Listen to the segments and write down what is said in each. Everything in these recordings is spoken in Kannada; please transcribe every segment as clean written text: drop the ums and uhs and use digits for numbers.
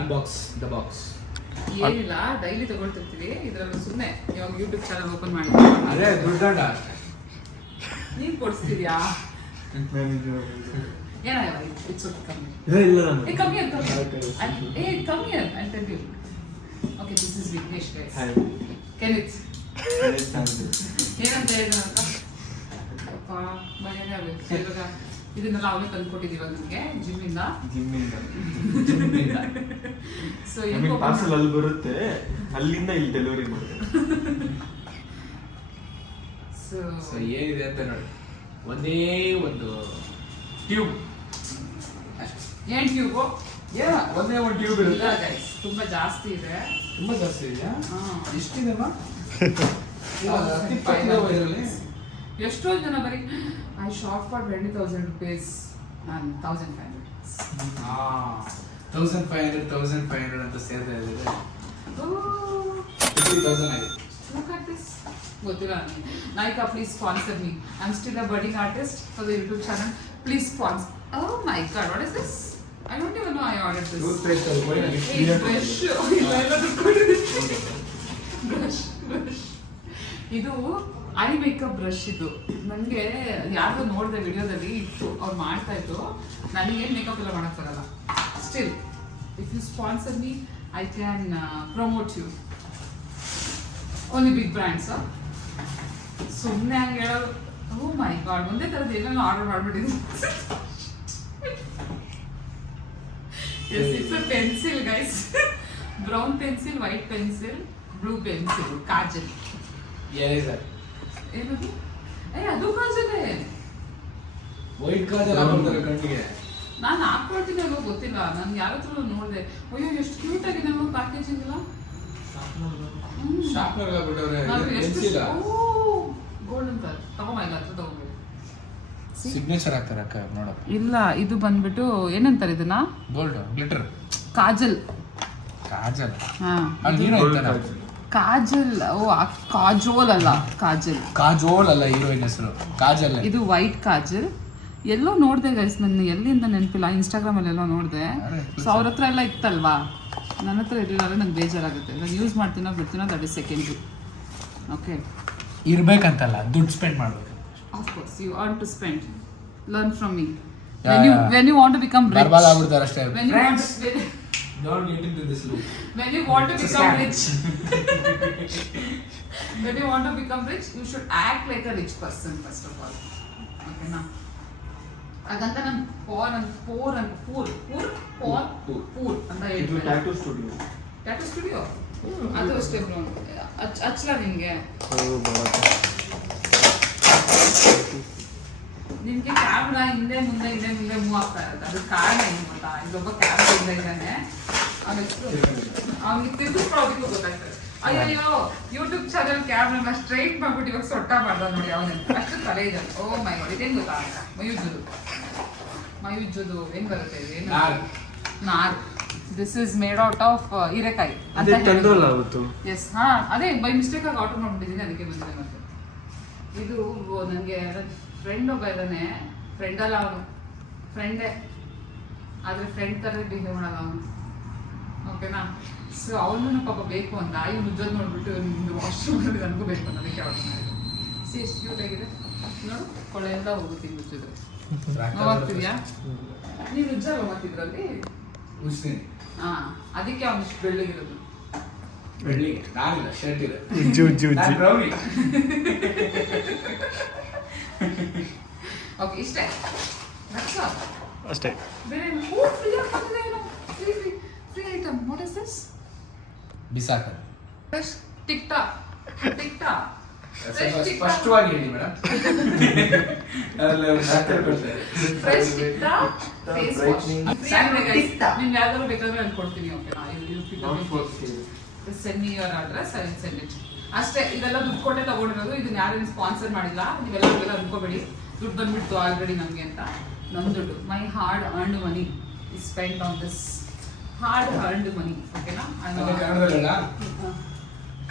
Unbox the box. ಏನಿಲ್ಲ, ಡೈಲಿ ತಗೊಳ್ತಿರ್ತೀವಿ ಇದ್ರಲ್ಲಿ. ಸುಮ್ಮನೆ ಇವಾಗ ಯೂಟ್ಯೂಬ್ ಚಾನಲ್ ಓಪನ್ ಮಾಡಿ ಅದೇ ದುಡ್ಡಂಡ ನೀನ್ ಕೊಡ್ಸ್ತಿದ್ಯಾ? ಏನಾಯ್ತು? ಇಟ್ಸ್ ಕಮ್ಮಿ ಕಮ್ಮಿ ಅಂತ ಕಮ್ಮಿ ಅಂತ you. Okay, this is Vignesh guys. ಕೆನಿತ್ ಏನಂತ ಹೇಳಿದಂತ ಮನೇನೆ ಆಗ್ಬೇಕು ಇವಾಗ. ಇದನ್ನೆಲ್ಲ ಅವನೇ ತಂದ್ಕೊಟ್ಟಿದ್ದೀವಿ ನಮಗೆ ಜಿಮ್ಮಿಂದ. ಸೊ ಪಾರ್ಸಲ್ ಅಲ್ಲಿ ಬರುತ್ತೆ, ಅಲ್ಲಿಂದ ಇಲ್ಲಿ ಡೆಲಿವರಿ ಮಾಡ್ತಾರೆ. ಸೊ ಏನಿದೆ ಅಂತ ನೋಡಿ, ಒಂದೇ ಒಂದು ಟ್ಯೂಬ್. ಏನ್ ಟ್ಯೂಬ್? ಒಂದೇ ಒಂದು ಟ್ಯೂಬ್ ಇರುತ್ತೆ. ಗೈಸ್ ತುಂಬಾ ಜಾಸ್ತಿ ಇದೆ. ತುಂಬಾ ಜಾಸ್ತಿ ಇದೆಯಾ? ಎಷ್ಟಿದೆ ಎಷ್ಟೋ ಜನ ಬರೀ ಐ ಶಾಪ್ ಫಾರ್ 20,000 rupees. ನಾನು 1,500. 1,500 ಅಂತ ಸೇರ್ತಾ ಇದ್ದಾರೆ. 50,000 ಆಗಿದೆ. Look at this. ಗೊತ್ತಿಲ್ಲ ನನಗೆ. Naika, please sponsor me. I'm still a budding artist for the YouTube channel. Please sponsor. Oh my God, what is this? I don't even know I ordered this. Toothpaste ಅಲ್ಲಿ ಕೊಡಿ ನನಗೆ. Hey, brush. Brush. ಇದು ಐ ಮೇಕಪ್ ಬ್ರಷ್. ಇದು ನನಗೆ ಯಾರ್ದೋ ನೋಡಿದೆ ವಿಡಿಯೋದಲ್ಲಿ ಇತ್ತು, ಅವ್ರು ಮಾಡ್ತಾ ಇದ್ರು. ನನಗೇನು ಮೇಕಪ್ ಎಲ್ಲ ಮಾಡಕ್ ಬರಲ್ಲ. Still if you sponsor me I can promote you. Only big brands. ಸುಮ್ಮನೆ ಹಂಗೆ ಹೇಳೋದು. ಓ ಮೈ ಗಾಡ್, ಒಂದೇ ಥರದ್ದು ಏನೇನೋ ಆರ್ಡರ್ ಮಾಡ್ಬಿಟ್ಟಿದ್ದೀನಿ. It's a pencil guys. Brown pencil, white pencil, blue pencil, kajal. Eraser. ಏನದು? ಅದು ಕಾಜಲೇ. ವೈಟ್ ಕಾಜಲ್ ಹಾಕ್ತಾರೆ ಕಣ್ಣಿಗೆ. ನಾನು ಹಾಕ್ಕೊಳ್ತೀನಿ ಅಲ್ವ ಗೊತ್ತಿಲ್ಲ. ನಾನು ಯಾರ ಹತ್ರ ನೋಡಿದೆ. ಅಯ್ಯೋ ಎಷ್ಟು ಕ್ಯೂಟ್ ಆಗಿದೆ ನಮ್ಮ ಪ್ಯಾಕೇಜಿಂಗ್ ಎಲ್ಲ. ಶಾರ್ಪ್ನರ್ ಆಗ್ಬಿಟ್ಟವ್ರೆ. ಪೆನ್ಸಿಲ್ ಗೋಲ್ಡನ್ ಕಲರ್ ತಗೊಂಬ, ಇಲ್ಲ ಹತ್ರ ತಗೊಂಡ್ಬಿಡಿ. ಸಿಗ್ನೇಚರ್ ಹಾಕ್ತಾರೆ ಅಕ್ಕ ನೋಡಪ್ಪ. ಇಲ್ಲ, ಇದು ಬಂದ್ಬಿಟ್ಟು ಏನಂತಾರೆ ಇದನ್ನ? Gold glitter kajal. ಕಾಜಲ್. ಹಾ, ಹೀರೋ ಇರ್ತಾನೆ. ಕಾಜಲ್. ಓ, ಕಾಜೋಲ್ ಅಲ್ಲ, ಕಾಜಲ್. ಕಾಜೋಲ್ ಅಲ್ಲ ಹೀರೋಯಿನ್ ಹೆಸರು, ಕಾಜಲ್. ಇದು ವೈಟ್ ಕಾಜಲ್. ಎಲ್ಲೋ ನೋಡಿದೆ ಗೈಸ್, ನನ್ನ ಎಲ್ಲಿಂದ ನೆನಪಿಲ್ಲ. ಇನ್ಸ್ಟಾಗ್ರಾಮ್ ಅಲ್ಲಿ ಎಲ್ಲೋ ನೋಡಿದೆ. ಸೊ ಅವ್ರ ಹತ್ರ ಎಲ್ಲ ಇತ್ತಲ್ವಾ, ನನ್ನ ಹತ್ರ ಇರಲಿಲ್ಲ. ನಂಗೆ ಬೇಜಾರಾಗುತ್ತೆ. ನಾನು ಯೂಸ್ ಮಾಡ್ತೀನೋ ಬಿಡ್ತೀನೋ, ದಟ್ ಇಸ್ ಸೆಕೆಂಡ್ರಿ. ಓಕೆ, ಇರ್ಬೇಕಂತಲ್ಲ, ದುಡ್ಡು ಸ್ಪೆಂಡ್ ಮಾಡಬೇಕು. Of course you want to spend. Learn from me. when you want to become rich. ಬರ್ಬಾದ್ ಆಗ್ಬಿಡ್ತಾರೆ ಅಷ್ಟೇ. Don't get into this loop. When you want to become rich. When you want to become rich, you should act like a rich person first of all. Okay na? ಅದಂತ ನಾನು ಪೋರ್ ಅಂತ ಇದು ಹೇಳ್ತೀನಿ. Tattoo studio. ಟ್ಯಾಟೂ ಸ್ಟುಡಿಯೋ ಅದು ಅಷ್ಟೇ ಬ್ರೋ. ಹಚ್ಚಲ ನಿಮಗೆ. ನಿಮ್ಗೆ ಕ್ಯಾಮ್ರಾ ಹಿಂದೆ ಮುಂದೆ ಮೂವ್ ಆಗ್ತಾ ಇರುತ್ತೆ. ಅದು ಕಾರಣ ಏನು ಗೊತ್ತಾ? ಇಲ್ಲೊಬ್ಬ ಕ್ಯಾಮ್ರಾ ಇಂದ ಇದ್ದಾನೆ, ಅವ್ನಿಗೆ ತಿರ್ಗಿಸ್ಕೊಳ್ಳೋದಕ್ಕೂ ಗೊತ್ತಾಗ್ತದೆ. ಅಯ್ಯೋ, ಯೂಟ್ಯೂಬ್ ಚಾನಲ್ ಕ್ಯಾಮ್ರಾನ ಸ್ಟ್ರೈಟ್ ಮಾಡ್ಬಿಟ್ಟು ಇವಾಗ ಸೊಟ್ಟ ಮಾಡ್ದ ನೋಡಿ ಅವನೇ. ಅಷ್ಟು ತಲೆ ಇದೆ. ಓ ಮೈ ಗಾಡ್, ಇದೇನು ಗೊತ್ತಾ? ಮಯುಜ್ಜುದು ಹೆಂಗ್ ಬರುತ್ತೆ? ಏನು ನಾರ್. This is made out of ಹೀರೆಕಾಯಿ ಅಂತ. ಎಸ್, ಹಾ, ಅದೇ ಬೈ ಮಿಸ್ಟೇಕ್ ಆಗಿ ಆರ್ಡರ್ ಮಾಡ್ಬಿಟ್ಟಿದ್ದೀನಿ, ಅದಕ್ಕೆ ಬಂದಿದೆ. ಮತ್ತೆ ಇದು ನನಗೆ ಫ್ರೆಂಡ್ ಒಬ್ಬ ಇದ್ದಾನೆ. ಫ್ರೆಂಡ್ ಅಲ್ಲ ಅವನು, ಫ್ರೆಂಡೇ, ಆದರೆ ಫ್ರೆಂಡ್ ಥರ ಬಿಹೇವ್ ಮಾಡಲ್ಲ ಅವನು. ಓಕೆನಾ? ಸೊ ಅವನು ಪಾಪ ಬೇಕು ಅಂತ ಇವ್ನು ಉಜ್ಜೋದು ನೋಡ್ಬಿಟ್ಟು ವಾಶ್ರೂಮ್ ನೋಡಿ ನನಗೂ ಬೇಕು ಅಂತ ಅದಕ್ಕೆ ಆರ್ಡರ್ ಮಾಡಿದೆ. ಸಿ ಎಷ್ಟು ಕ್ಯೂಟ್ ಆಗಿದೆ ನೋಡು. ಕೊಳೆ ಎಲ್ಲ ಹೋಗುತ್ತೆ ಹಿಂಗೆ ಉಜ್ಜಿದ್ರೆ. ನೋವಾಗ್ತಿದ್ಯಾ? ನೀವು ಉಜ್ಜಲ್ಲ ಹೋಗ್ತಿದ್ರಲ್ಲಿ? ಉಜ್ತೀನಿ. ಹಾಂ, ಅದಕ್ಕೆ ಅವನು ಇಷ್ಟು ಬೆಳ್ಳಗಿರೋದು. ಬೆಳ್ಳಿಗೆ ನಾನಿಲ್ಲ, ಶರ್ಟ್ ಇದೆ. ಬ್ರೌನಿ. ಓಕೆ, ಇಷ್ಟೇ ಅಷ್ಟೇ. ಬೇರೆ free item. What is this? ಬಿಸಾಕ. ಫ್ರೆಶ್ ಟಿಕ್ಟಾ. ಸ್ಪಷ್ಟವಾಗಿ ಹೇಳಿ ಮೇಡಮ್. ಫ್ರೆಶ್ ಟಿಕ್ಟಾ ಫೇಸ್ ವಾಶ್. ನಿಮ್ಗೆ ಯಾವ್ದಾದ್ರು ಬೇಕಾದ್ರೆ ನಾನು ಕೊಡ್ತೀನಿ. ಓಕೆನಾ? Send me your address, I will send it. ಅಷ್ಟೇ. ಇದೆಲ್ಲ ದುಡ್ಡು ಕೊಟ್ಟೆ ತಗೊಂಡಿರೋದು. ಇದನ್ನ ಯಾರೇನು ಸ್ಪಾನ್ಸರ್ ಮಾಡಿಲ್ಲ. ನೀವೆಲ್ಲ ಅನ್ಕೋಬೇಡಿ ದುಡ್ಡು ಬಂದ್ಬಿಡ್ತು ಆಲ್ರೆಡಿ ನಮಗೆ ಅಂತ. ನನ್ನ ದುಡ್ಡು, my hard earned money is spent on this. Hard earned money. ಓಕೆನಾ? ಕನ್ನಡದಲ್ಲ,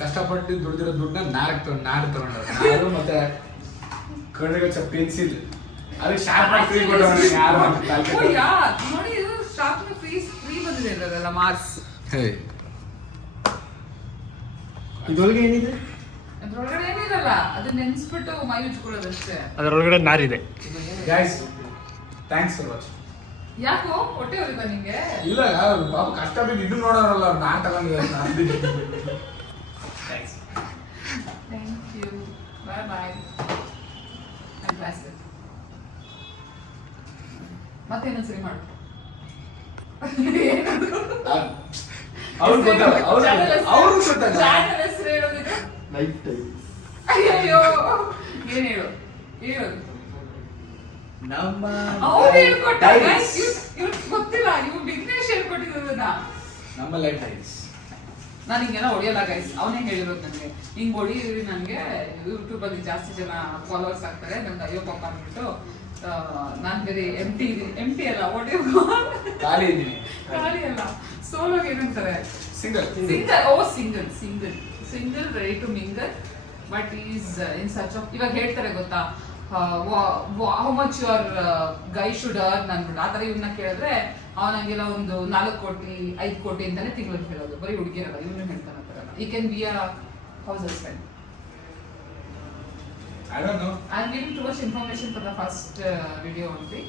ಕಷ್ಟಪಟ್ಟು ದುಡ್ದಿರೋ ದುಡ್ಡನ್ನ ನಾರು ತಗೊಂಡ್ರು. ನಾರು ಮತ್ತೆ ಕಣ್ಣಿಗೆ ಪೆನ್ಸಿಲ್, ಅದಕ್ಕೆ ಶಾರ್ಪ್ ಮಾಡಿ ಫ್ರೀ ಕೊಟ್ಟವನು ಯಾರು ಓ ಯಾ ನೋಡಿ ಇದು ಶಾರ್ಪ್ ಫ್ರೀ ಬಂದಿದೆ ಇರೋದಲ್ಲ ಮಾರ್ಕ್ಸ್. ಇದೊಳಗೆ ಏನಿದೆ? ಅದ್ರೊಳಗಡೆ ಏನಿರಲ್ಲ, ಅದನ್ನ ನೆನ್ಸ್ಬಿಟ್ಟು ಮೈ ಉಜ್ಕೊಳ್ಳೋದಷ್ಟೇ. ಅದರೊಳಗಡೆ ನಾರಿದೆ. Guys thanks for watching. ಯಾಕೋ ಹೊಟ್ಟೆ ಹೊರಿತಾ ನಿಂಗೆ? ಇಲ್ಲ ಅವ್ರು ಪಾಪ ಕಷ್ಟ ಬಿದ್ದು ಇದು ನೋಡೋರಲ್ಲ ಅವ್ರು ನಾನು ತಗೊಂಡಿದ್ದೆ. Thanks. Thank you. Bye bye. ಮತ್ತೇನೊಂದ್ಸರಿ ಮಾಡು. ಅವ್ರು ಗೊತ್ತಲ್ಲ ಅವ್ರು ಗೊತ್ತಲ್ಲ. ಚಾನಲ್ ಹೆಸರು ಹೇಳೋದಿದೆ. Life time. ಅಯ್ಯೋ ಏನ್ ಹೇಳು ಹೇಳೋದು ನಮ್ಮ ಅವ್ರು ಹೇಳ್ಕೊಟ್ಟ ಇವ್ರು ಗೊತ್ತಿಲ್ಲ, ಇವ್ರು ವಿಘ್ನೇಶ್ ಹೇಳ್ಕೊಟ್ಟಿರೋದನ್ನ. ನಮ್ಮ ಲೈಫ್ ಟೈಮ್ಸ್. ನಾನು ಹಿಂಗೆಲ್ಲ ಹೊಡಿಯಲ್ಲ ಗೈಸ್, ಅವನೇ ಹೇಳಿರೋದು ನನಗೆ ಹಿಂಗ್ ಹೊಡಿಯಿರಿ. ನನಗೆ ಯೂಟ್ಯೂಬ್ ಅಲ್ಲಿ ಜಾಸ್ತಿ ಜನ ಫಾಲೋವರ್ಸ್ ಆಗ್ತಾರೆ, ನನ್ಗೆ ಅಯ್ಯೋ ಪಾಪ ಅಂದ್ಬಿಟ್ಟು ನಾನು ಬೇರೆ ಎಂಟಿ ಅಲ್ಲ, ಹೊಡಿಯೋ ಖಾಲಿ ಇದ್ದೀನಿ. ಖಾಲಿ ಅಲ್ಲ, ಸೋಲೋಗೆ ಏನಂತಾರೆ, single single. Oh single single single ready to mingle but is in search of. ಇವಾಗ ಹೇಳ್ತಾರೆ ಗೊತ್ತಾ, how much your guy should earn ಅಂದ್ಬಿಟ್ಟು. ಆ ಥರ ಇವನ್ನ ಕೇಳಿದ್ರೆ ಅವನಿಗೆಲ್ಲ ಒಂದು 4 ಕೋಟಿ 5 ಕೋಟಿ ಅಂತಾನೆ ತಿಂಗಳಿಗೆ ಹೇಳೋದು. ಬರೀ ಹುಡುಗಿರಲ್ಲ, ಇವನು ಹೇಳ್ತಾನೆ ಆ ಥರ. ಈ can be a house husband. I don't know. I'm giving too much information for the first video only.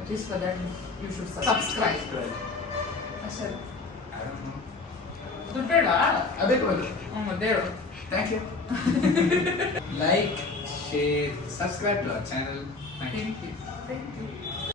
At least for that you should subscribe. ಅಷ್ಟೇ. I don't know. ದುಡ್ಡು ಬೇಡ. ಅದೇ ಕೊಡು. ಮತ್ತೆ ಹೇಳು. Thank you. Like, share, subscribe to our channel. Thank you. Thank you.